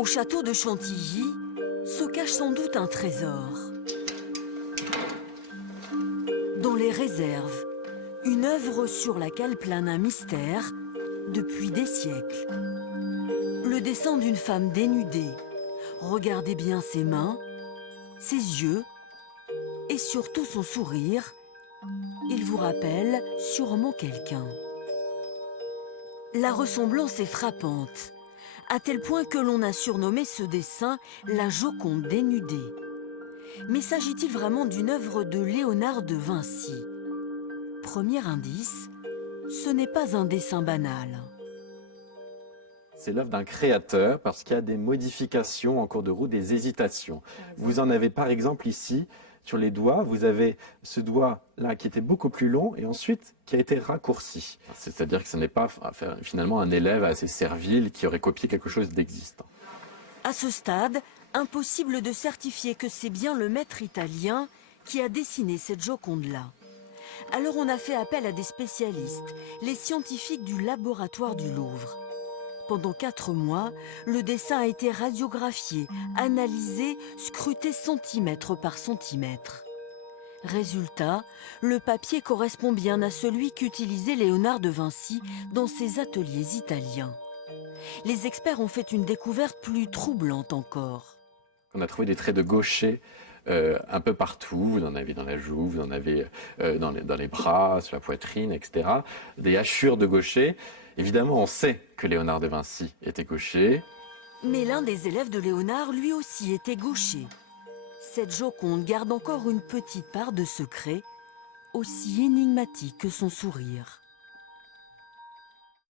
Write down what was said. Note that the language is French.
Au château de Chantilly se cache sans doute un trésor. Dans les réserves, une œuvre sur laquelle plane un mystère depuis des siècles. Le dessin d'une femme dénudée. Regardez bien ses mains, ses yeux et surtout son sourire. Il vous rappelle sûrement quelqu'un. La ressemblance est frappante, à tel point que l'on a surnommé ce dessin la Joconde dénudée. Mais s'agit-il vraiment d'une œuvre de Léonard de Vinci? Premier indice, ce n'est pas un dessin banal. C'est l'œuvre d'un créateur parce qu'il y a des modifications en cours de route, des hésitations. Vous en avez par exemple ici, sur les doigts, vous avez ce doigt-là qui était beaucoup plus long et ensuite qui a été raccourci. C'est-à-dire que ce n'est pas finalement un élève assez servile qui aurait copié quelque chose d'existant. À ce stade, impossible de certifier que c'est bien le maître italien qui a dessiné cette Joconde-là. Alors on a fait appel à des spécialistes, les scientifiques du laboratoire du Louvre. Pendant 4 mois, le dessin a été radiographié, analysé, scruté centimètre par centimètre. Résultat, le papier correspond bien à celui qu'utilisait Léonard de Vinci dans ses ateliers italiens. Les experts ont fait une découverte plus troublante encore. On a trouvé des traits de gaucher un peu partout. Vous en avez dans la joue, vous en avez dans les bras, sur la poitrine, etc. Des hachures de gaucher. Évidemment, on sait que Léonard de Vinci était gaucher. Mais l'un des élèves de Léonard, lui aussi, était gaucher. Cette Joconde garde encore une petite part de secret, aussi énigmatique que son sourire.